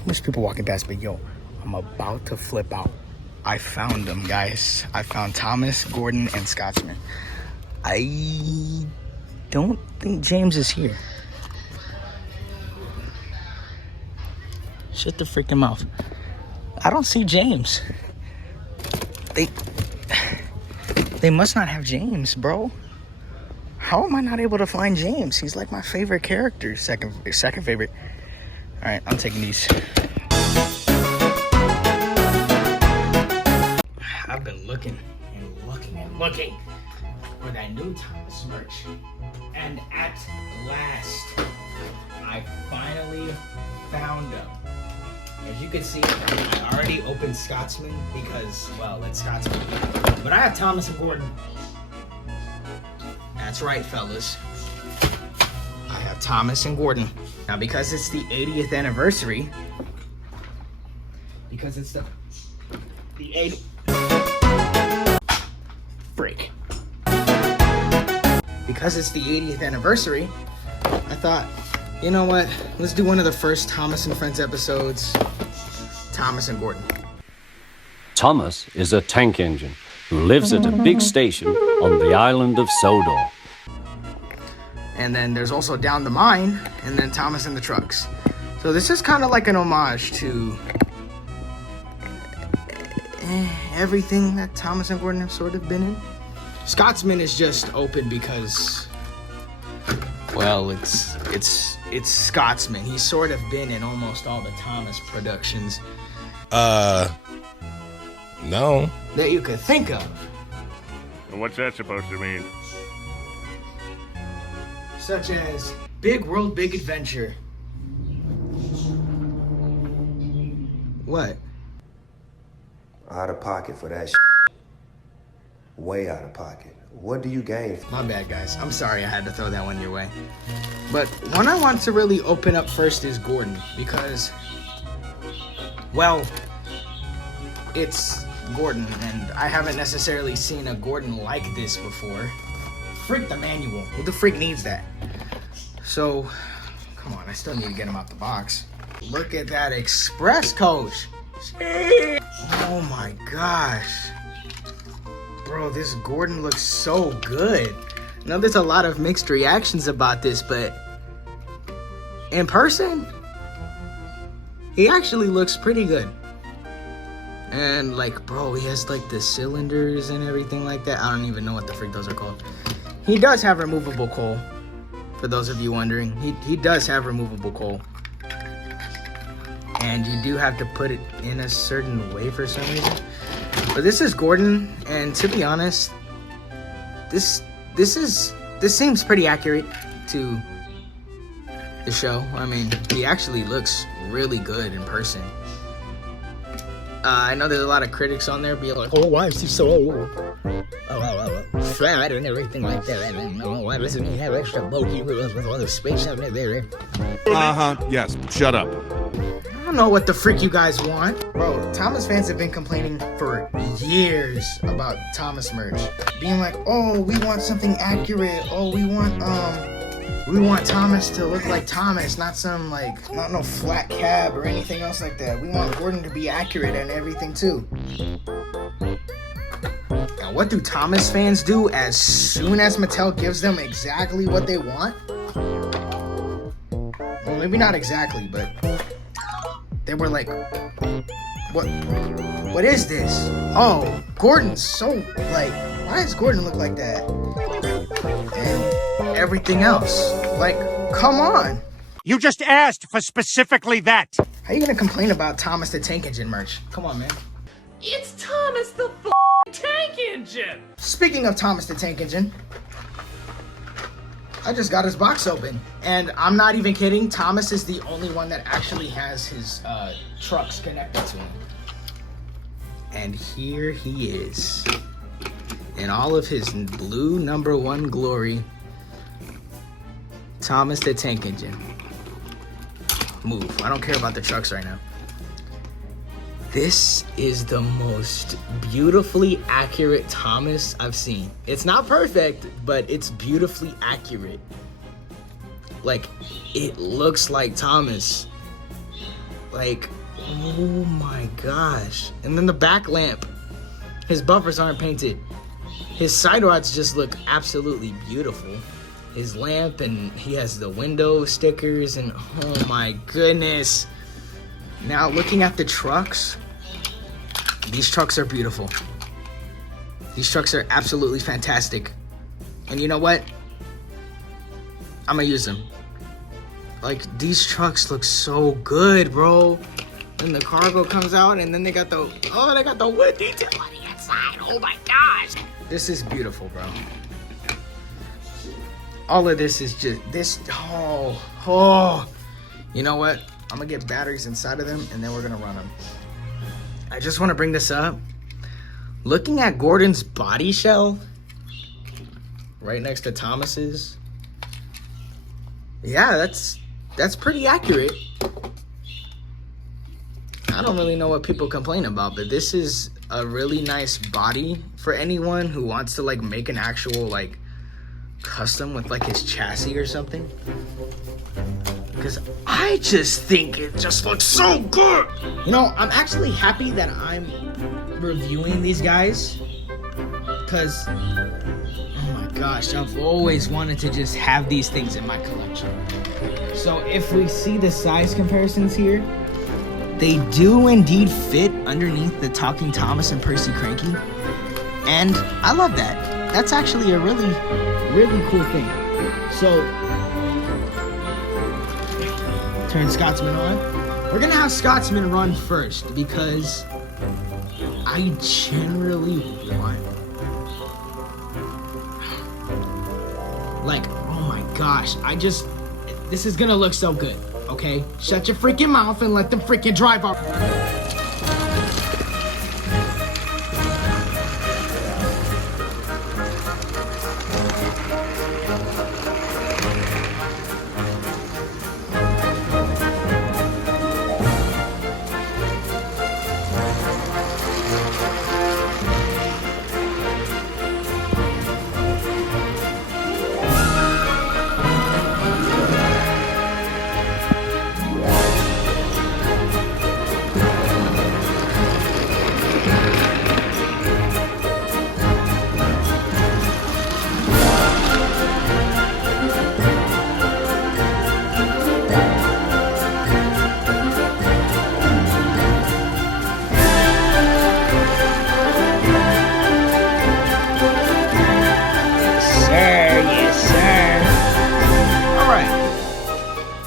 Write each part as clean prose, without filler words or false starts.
too much people walking past, but yo, I'm about to flip out. I found them, guys. I found Thomas, Gordon, and Scotsman. I don't think James is here. Shut the freaking mouth. I don't see James. They must not have James, bro. How am I not able to find James? He's like my favorite character, second favorite. All right, I'm taking these. I've been looking for that new Thomas merch. And at last, I finally found them. As you can see, I already opened Scotsman because, well, it's Scotsman. But I have Thomas and Gordon. That's right, fellas. I have Thomas and Gordon. Now, because it's the 80th anniversary, because it's the 80th... Break. Because it's the 80th anniversary, I thought, you know what? Let's do one of the first Thomas and Friends episodes. Thomas and Gordon. Thomas is a tank engine who lives at a big station on the island of Sodor. And then there's also Down the Mine, and then Thomas and the Trucks. So this is kind of like an homage to everything that Thomas and Gordon have sort of been in. Scotsman is just open because, well, it's Scotsman. He's sort of been in almost all the Thomas productions. No. That you could think of. And what's that supposed to mean? Such as Big World, Big Adventure. What? Out of pocket for that Way out of pocket. What do you gain? My bad, guys. I'm sorry I had to throw that one your way. But one I want to really open up first is Gordon, because, well, it's Gordon, and I haven't necessarily seen a Gordon like this before. Freak the manual. Who the freak needs that? So, come on, I still need to get him out the box. Look at that express coach. Oh my gosh. Bro, this Gordon looks so good. I know there's a lot of mixed reactions about this, but in person, he actually looks pretty good. And like, bro, he has like the cylinders and everything like that. I don't even know what the freak those are called. He does have removable coal, for those of you wondering. He does have removable coal. And you do have to put it in a certain way for some reason. But this is Gordon, and to be honest, this seems pretty accurate to the show. I mean, he actually looks really good in person. I know there's a lot of critics on there being like, oh, why is he so fat and everything like that? Why doesn't he have extra bulky with all the space out there? Yes, shut up. I don't know what the frick you guys want. Bro, Thomas fans have been complaining for years about Thomas merch. Being like, oh, we want something accurate. Oh, we want Thomas to look like Thomas, not no flat cab or anything else like that. We want Gordon to be accurate and everything too. Now, what do Thomas fans do as soon as Mattel gives them exactly what they want? Well, maybe not exactly, but they were like, what is this? Oh, Gordon's so, like, why does Gordon look like that? And everything else. Like, come on. You just asked for specifically that. How you gonna complain about Thomas the Tank Engine merch? Come on, man. It's Thomas the Tank Engine! Speaking of Thomas the Tank Engine, I just got his box open. And I'm not even kidding, Thomas is the only one that actually has his trucks connected to him. And here he is. In all of his blue #1 glory. Thomas the Tank Engine. Move. I don't care about the trucks right now. This is the most beautifully accurate Thomas I've seen. It's not perfect, but it's beautifully accurate. Like, it looks like Thomas. Like, oh my gosh. And then the back lamp. His bumpers aren't painted. His side rods just look absolutely beautiful. His lamp, and he has the window stickers, and oh my goodness. Now looking at the trucks, these trucks are beautiful. These trucks are absolutely fantastic. And you know what? I'm gonna use them. Like, these trucks look so good, bro. And the cargo comes out, and then they got the wood detail on the inside. Oh my gosh. This is beautiful, bro. All of this is just, You know what? I'm gonna get batteries inside of them, and then we're gonna run them. I just wanna bring this up. Looking at Gordon's body shell, right next to Thomas's, yeah, that's pretty accurate. I don't really know what people complain about, but this is a really nice body for anyone who wants to like make an actual like custom with like his chassis or something. Because I just think it just looks so good. You know, I'm actually happy that I'm reviewing these guys, because oh my gosh, I've always wanted to just have these things in my collection. So if we see the size comparisons here, they do indeed fit underneath the Talking Thomas and Percy Cranky, and I love that. That's actually a really, really cool thing. So turn Scotsman on. We're gonna have Scotsman run first because I generally want, like, oh my gosh, this is gonna look so good, okay? Shut your freaking mouth and let them freaking drive up.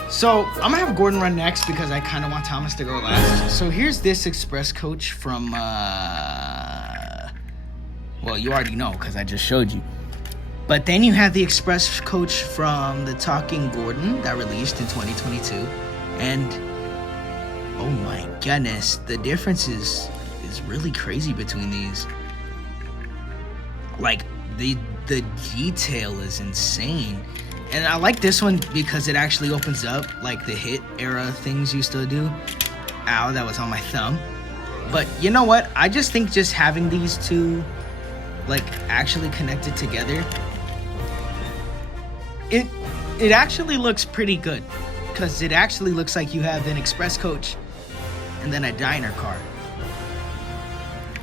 So I'm gonna have Gordon run next because I kind of want Thomas to go last. So here's this express coach from, well, you already know because I just showed you. But then you have the express coach from the Talking Gordon that released in 2022. And oh my goodness, the difference is really crazy between these. Like, the detail is insane. And I like this one because it actually opens up like the hit era things used to do. Ow, that was on my thumb. But you know what? I just think just having these two like actually connected together, it actually looks pretty good. Because it actually looks like you have an express coach and then a diner car.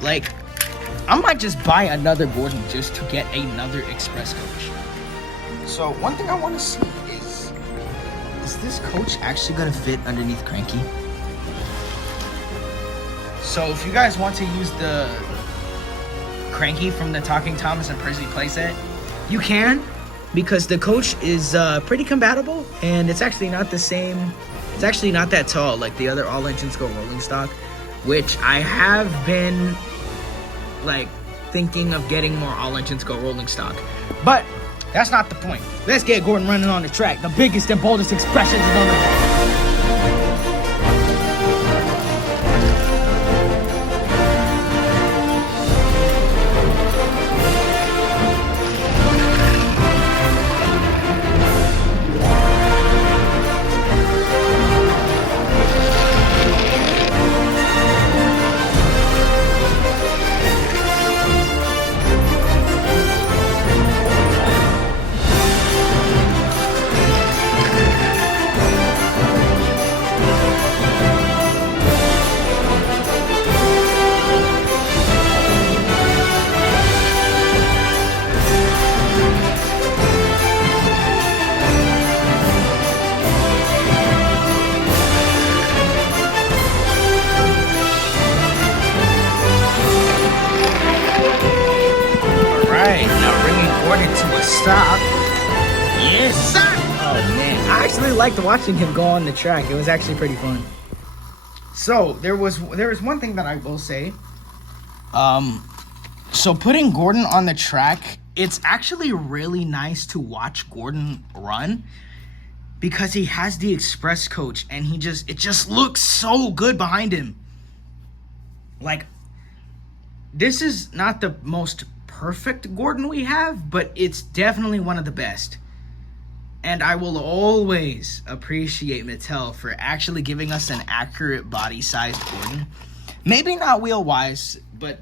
Like, I might just buy another Gordon just to get another express coach. So one thing I want to see is this coach actually going to fit underneath Cranky? So if you guys want to use the Cranky from the Talking Thomas and Percy playset, you can, because the coach is pretty compatible, and it's actually not the same. It's actually not that tall like the other all engines go rolling stock, which I have been like thinking of getting more all engines go rolling stock. But that's not the point. Let's get Gordon running on the track. The biggest and boldest expressions in the really liked watching him go on the track. It was actually pretty fun. So there was one thing that I will say. So putting Gordon on the track, it's actually really nice to watch Gordon run because he has the express coach and it just looks so good behind him. Like, this is not the most perfect Gordon we have, but it's definitely one of the best. And I will always appreciate Mattel for actually giving us an accurate body-sized Gordon. Maybe not wheel-wise, but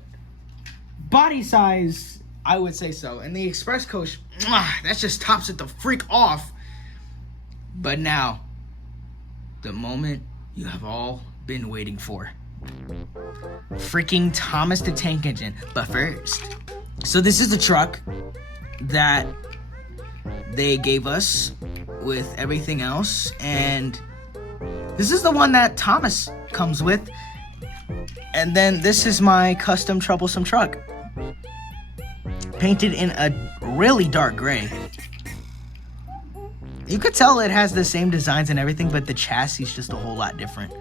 body size, I would say so. And the express coach, that just tops it the freak off. But now, the moment you have all been waiting for. Freaking Thomas the Tank Engine. But first, so this is the truck that they gave us with everything else. And this is the one that Thomas comes with. And then this is my custom troublesome truck. Painted in a really dark gray. You could tell it has the same designs and everything, but the chassis is just a whole lot different.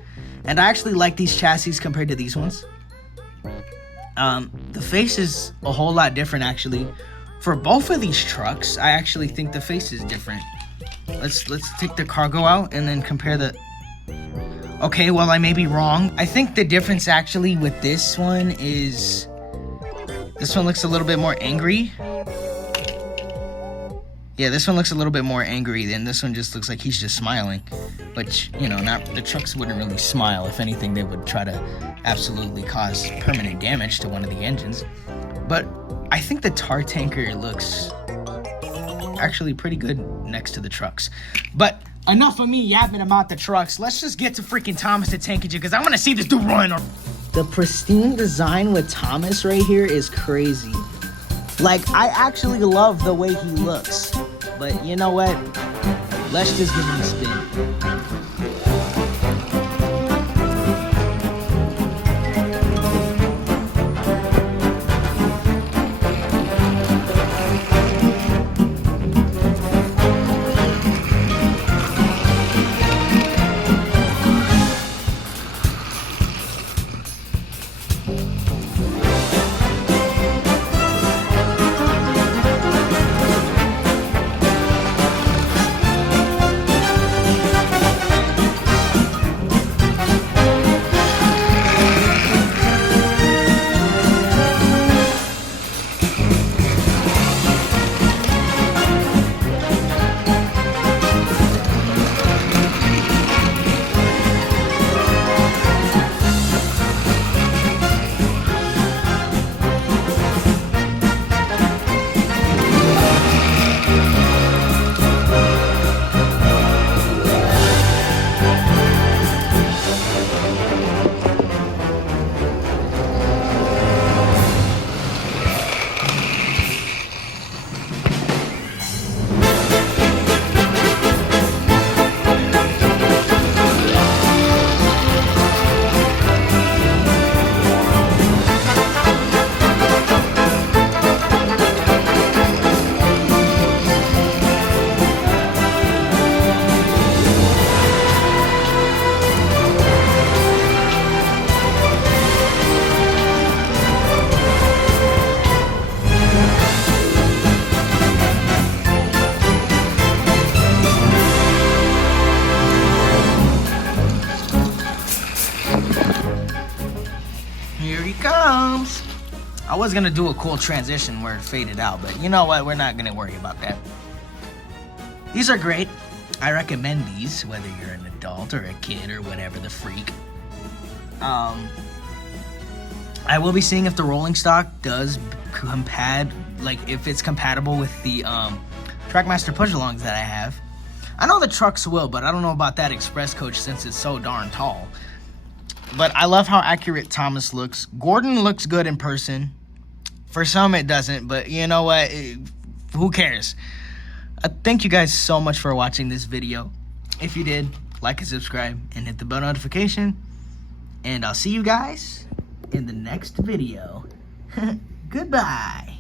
And I actually like these chassis compared to these ones. The face is a whole lot different, actually. For both of these trucks, I actually think the face is different. Let's take the cargo out and then compare the... Okay, well, I may be wrong. I think the difference actually with this one is... This one looks a little bit more angry. Yeah, this one looks a little bit more angry, and this one just looks like he's just smiling. Which, you know, the trucks wouldn't really smile. If anything, they would try to absolutely cause permanent damage to one of the engines. But I think the tar tanker looks actually pretty good next to the trucks. But enough of me yapping about the trucks. Let's just get to freaking Thomas the Tank Engine, because I want to see this dude run. The pristine design with Thomas right here is crazy. Like, I actually love the way he looks. But you know what? Let's just give him a spin. I was gonna do a cool transition where it faded out, but you know what? We're not gonna worry about that. These are great. I recommend these, whether you're an adult or a kid or whatever the freak. I will be seeing if the rolling stock does if it's compatible with the Trackmaster push-alongs that I have. I know the trucks will, but I don't know about that express coach since it's so darn tall. But I love how accurate Thomas looks. Gordon looks good in person. For some, it doesn't, but you know what? Who cares? Thank you guys so much for watching this video. If you did, like and subscribe and hit the bell notification. And I'll see you guys in the next video. Goodbye.